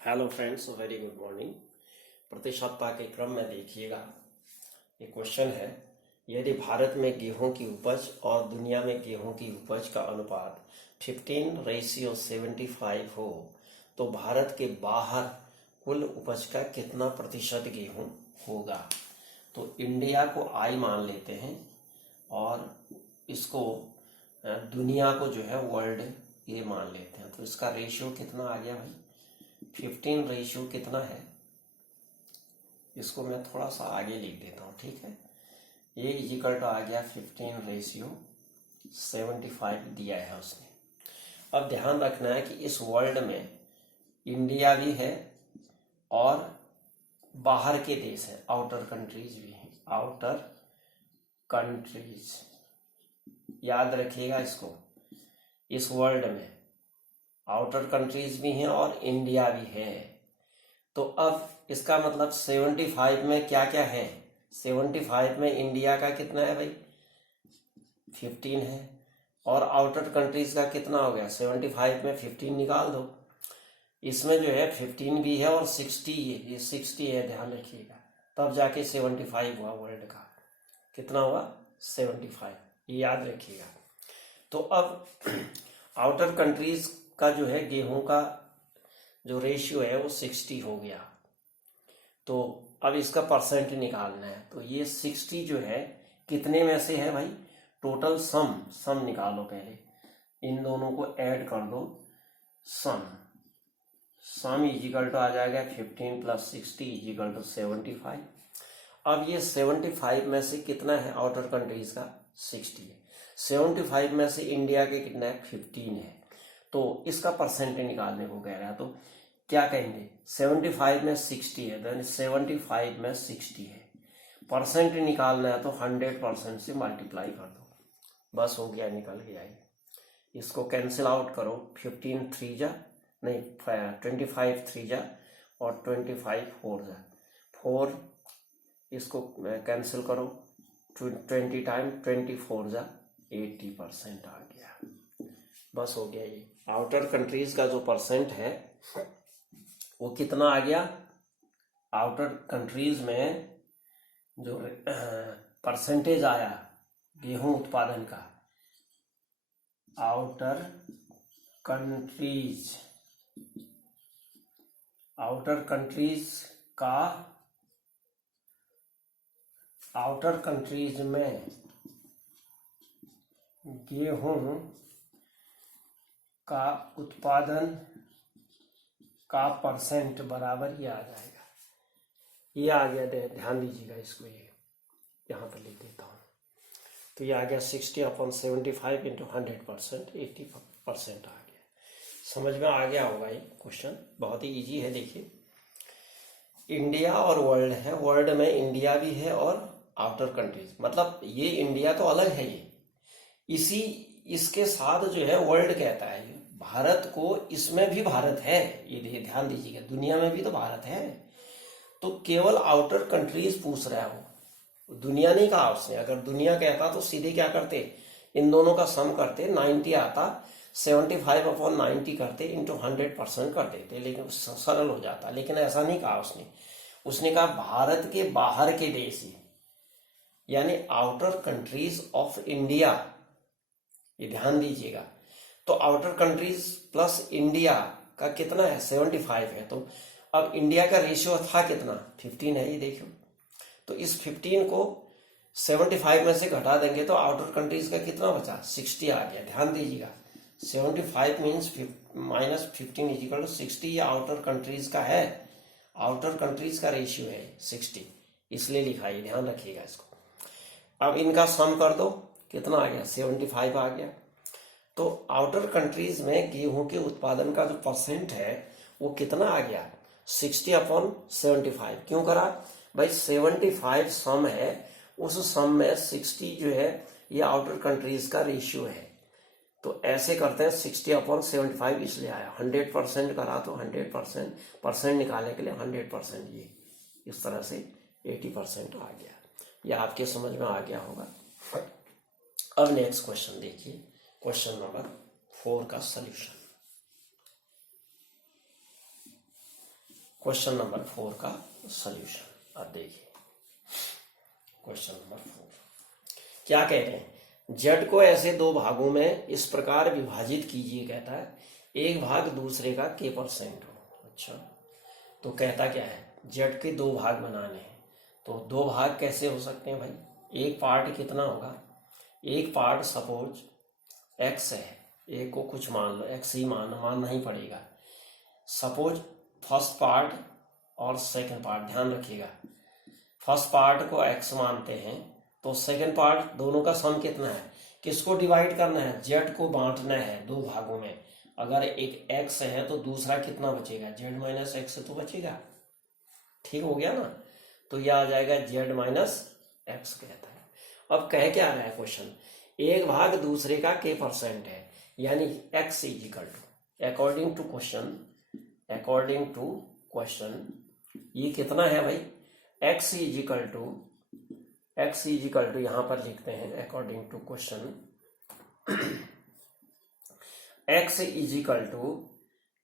Hello friends, very good morning. प्रतिशतता के क्रम में देखिएगा, ये क्वेश्चन है, यदि भारत में गेहूं की उपज और दुनिया में गेहूं की उपज का अनुपात 15:75 हो तो भारत के बाहर कुल उपज का कितना प्रतिशत गेहूं होगा। तो इंडिया को आई मान लेते हैं और इसको दुनिया को जो है वर्ल्ड ये मान लेते हैं। तो इसका रेशियो कितना आ गया भाई, 15 रेशियो कितना है, इसको मैं थोड़ा सा आगे लिख देता हूँ, ठीक है। ये इक्वल टू आ गया 15:75 दिया है उसने। अब ध्यान रखना है कि इस वर्ल्ड में इंडिया भी है और बाहर के देश है, आउटर कंट्रीज भी हैं, आउटर कंट्रीज याद रखिएगा इसको। इस वर्ल्ड में आउटर कंट्रीज भी हैं और इंडिया भी है। तो अब इसका मतलब 75 में क्या क्या है, 75 में इंडिया का कितना है भाई, 15 है, और आउटर कंट्रीज का कितना हो गया, 75 में 15 निकाल दो। इसमें जो है 15 भी है और 60 है, ये 60 है, ध्यान रखिएगा, तब जाके 75 हुआ वर्ल्ड का। कितना हुआ, 75, ये याद रखिएगा। तो अब आउटर कंट्रीज का जो है गेहूं का जो रेशियो है वो 60 हो गया। तो अब इसका परसेंट निकालना है। तो ये 60 जो है कितने में से है भाई, टोटल सम निकालो, पहले इन दोनों को ऐड कर दो, सम इजिकल टू आ जाएगा 15 + 60 इजिकल टू 75। अब ये 75 में से कितना है आउटर कंट्रीज का, 60 है। 75 में से इंडिया के कितना है, 15 है। तो इसका परसेंट निकालने को कह रहा है, तो क्या कहेंगे, 75 में 60 है, देन 75 में 60 है, परसेंट निकालना है तो 100% से मल्टीप्लाई कर दो, बस हो गया, निकल गया ये। इसको कैंसिल आउट करो, 15 3 जा नहीं, 25 3 जा और 25 4 जा, 4 इसको कैंसिल करो, 20 टाइम 24 जा 80% आ गया, बस हो गया। ये आउटर कंट्रीज का जो परसेंट है वो कितना आ गया, आउटर कंट्रीज में जो परसेंटेज आया गेहूं उत्पादन का, आउटर कंट्रीज का, आउटर कंट्रीज में गेहूं का उत्पादन का परसेंट बराबर ये आ जाएगा, ये आ गया, ध्यान दीजिएगा इसको, ये यहाँ पर लिख देता हूँ। तो ये आ गया 60/75 × 100%, 80% आ गया। समझ में आ गया होगा, ये क्वेश्चन बहुत ही इजी है। देखिए, इंडिया और वर्ल्ड है, वर्ल्ड में इंडिया भी है और आउटर कंट्रीज, मतलब ये इंडिया तो अलग है, ये इसके साथ जो है वर्ल्ड कहता है, भारत को, इसमें भी भारत है, ये ध्यान दीजिएगा, दुनिया में भी तो भारत है। तो केवल आउटर कंट्रीज पूछ रहा है वो, दुनिया नहीं कहा उसने। अगर दुनिया कहता तो सीधे क्या करते, इन दोनों का सम करते, 90 आता, 75/90 करते, इंटू 100% कर देते, लेकिन सरल हो जाता, लेकिन ऐसा नहीं कहा उसने। उसने कहा भारत के बाहर के देश, यानी आउटर कंट्रीज ऑफ इंडिया, ये ध्यान दीजिएगा। तो आउटर कंट्रीज प्लस इंडिया का कितना है, 75 है। तो अब इंडिया का रेशियो था कितना, 15 है, ये देखो। तो इस 15 को 75 में से घटा देंगे तो आउटर कंट्रीज का कितना बचा, 60 आ गया। ध्यान दीजिएगा, 75 मीन्स -15 इजिकल टू 60, ये आउटर कंट्रीज का है, आउटर कंट्रीज का रेशियो है 60, इसलिए लिखा है, ध्यान रखिएगा इसको। अब इनका सम कर दो, कितना आ गया, 75 आ गया। तो आउटर कंट्रीज में गेहूं के उत्पादन का जो परसेंट है वो कितना आ गया, 60/75। क्यों करा भाई, 75 सम है, उस सम में 60 जो है ये आउटर कंट्रीज का रेशियो है। तो ऐसे करते हैं, 60/75 इसलिए आया। 100% करा तो 100%, परसेंट निकालने के लिए 100%, ये इस तरह से 80% आ गया। यह आपके समझ में आ गया होगा। अब नेक्स्ट क्वेश्चन देखिए, क्वेश्चन नंबर 4 का सॉल्यूशन। क्वेश्चन नंबर 4 का सॉल्यूशन। अब देखिए क्वेश्चन नंबर 4 क्या कह रहे हैं। जेड को ऐसे दो भागों में इस प्रकार विभाजित कीजिए, कहता है एक भाग दूसरे का k% हो। अच्छा, तो कहता क्या है, जेड के दो भाग बनाने हैं, तो दो भाग कैसे हो सकते हैं भाई। एक पार्ट कितना होगा, एक पार्ट सपोज x है, एक को कुछ मान लो, x ही मानना ही पड़ेगा। सपोज फर्स्ट पार्ट और सेकंड पार्ट, ध्यान रखिएगा, फर्स्ट पार्ट को x मानते हैं तो सेकंड पार्ट दोनों का सम कितना है, किसको डिवाइड करना है, जेड को बांटना है दो भागों में। अगर एक x है तो दूसरा कितना बचेगा, जेड माइनस एक्स तो बचेगा। ठीक हो गया ना, तो यह आ जाएगा जेड माइनस एक्स कहता है। अब कह क्या रहा है क्वेश्चन, एक भाग दूसरे का k% है, यानी x is equal to, according to question ये कितना है भाई, x इज इक्वल टू यहां पर लिखते हैं according to question, x is equal to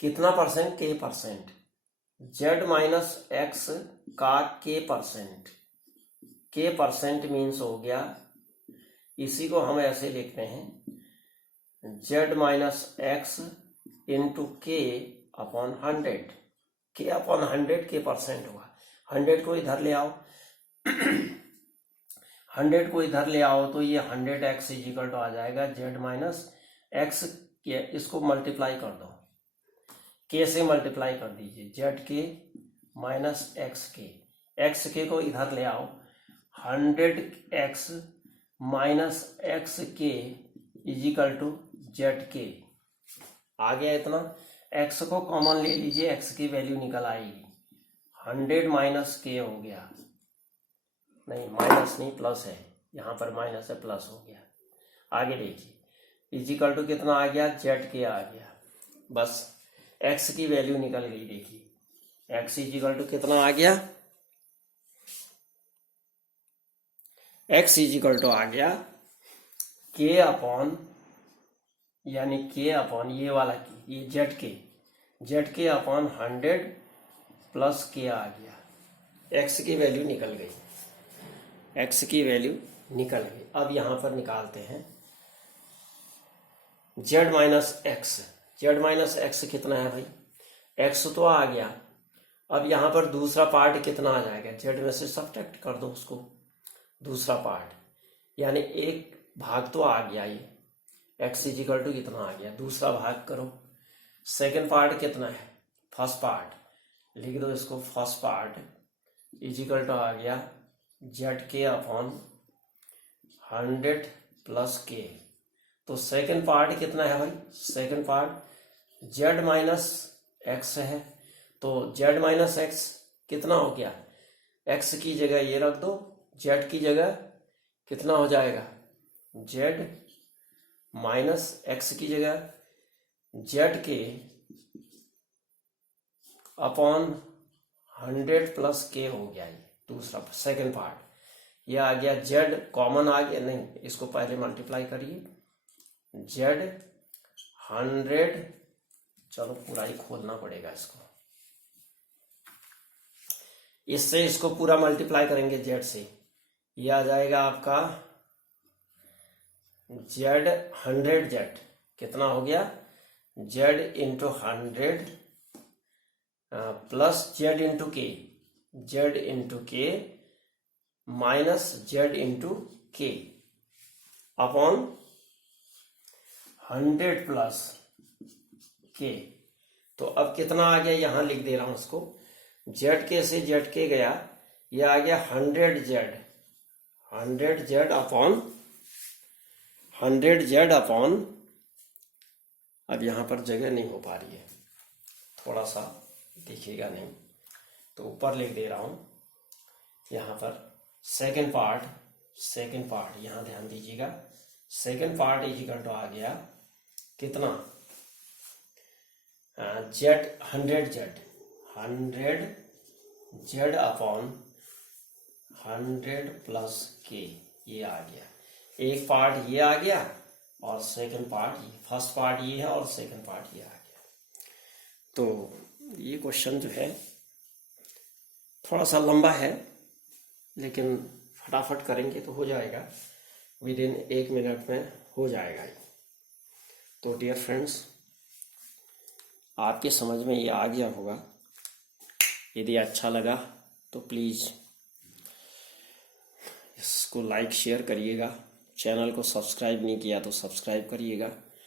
कितना percent, k%, Z minus X का k% मीन्स हो गया, इसी को हम ऐसे लिखते हैं Z minus X into K upon 100, k% होगा। 100 को इधर ले आओ 100 को इधर ले आओ तो ये 100x इज इक्वल टू आ जाएगा जेड माइनस एक्स, इसको मल्टीप्लाई कर दो, k से मल्टीप्लाई कर दीजिए, जेड के माइनस एक्स के को इधर ले आओ, 100x माइनस एक्स के इज इक्वल टू जेड के। आ गया इतना, x को कॉमन ले लीजिए, x की वैल्यू निकल आएगी, 100 माइनस के हो गया, नहीं माइनस नहीं प्लस है, यहाँ पर माइनस है प्लस हो गया। आगे देखिए इज इक्वल टू कितना आ गया, जेड के आ गया, बस x की वैल्यू निकल गई। देखिए x इज इक्वल टू कितना आ गया, x इज इक्वल टू आ गया k अपॉन, यानी k अपॉन ये वाला की, ये जेड के अपॉन 100 प्लस k आ गया, x की वैल्यू निकल गई, x की वैल्यू निकल गई। अब यहां पर निकालते हैं जेड माइनस एक्स कितना है भाई, x तो आ गया। अब यहां पर दूसरा पार्ट कितना आ जाएगा, जेड में से सब्ट्रैक्ट कर दो उसको, दूसरा पार्ट, यानी एक भाग तो आ गया, ये x इज इक्वल टू कितना आ गया, दूसरा भाग करो। सेकंड पार्ट कितना है, फर्स्ट पार्ट, लिख दो इसको, first part is equal to आ गया जेड के अपॉन 100 प्लस के। तो सेकंड पार्ट कितना है भाई, second part Z minus x है, तो जेड माइनस एक्स कितना हो गया, एक्स की जगह ये रख दो, जेड की जगह कितना हो जाएगा, जेड माइनस एक्स की जगह जेड के अपॉन 100 प्लस के हो गया, ये दूसरा सेकंड पार्ट। ये आ गया जेड कॉमन आ गया, नहीं इसको पहले मल्टीप्लाई करिए, जेड 100, चलो पूरा ही खोलना पड़ेगा इसको, इससे इसको पूरा मल्टीप्लाई करेंगे जेड से, ये आ जाएगा आपका जेड 100, जेड कितना हो गया, Z into 100 plus Z into के minus Z into K upon 100 plus के। तो अब कितना आ गया, यहां लिख दे रहा हूं उसको, जेड के से जेड के गया, ये आ गया 100 जेड अपॉन, अब यहां पर जगह नहीं हो पा रही है, थोड़ा सा दिखेगा नहीं, तो ऊपर लिख दे रहा हूं, यहां पर सेकंड पार्ट यहां ध्यान दीजिएगा, second part is equal to आ गया कितना, जेड 100 जेड अपॉन 100 प्लस के, ये आ गया, एक पार्ट ये आ गया और सेकंड पार्ट ये, फर्स्ट पार्ट ये है और सेकंड पार्ट ये आ गया। तो ये क्वेश्चन जो है थोड़ा सा लंबा है, लेकिन फटाफट करेंगे तो हो जाएगा, विद इन 1 मिनट में हो जाएगा ये। तो डियर फ्रेंड्स, आपके समझ में ये आ गया होगा। यदि अच्छा लगा तो प्लीज़ इसको लाइक शेयर करिएगा। चैनल को सब्सक्राइब नहीं किया तो सब्सक्राइब करिएगा।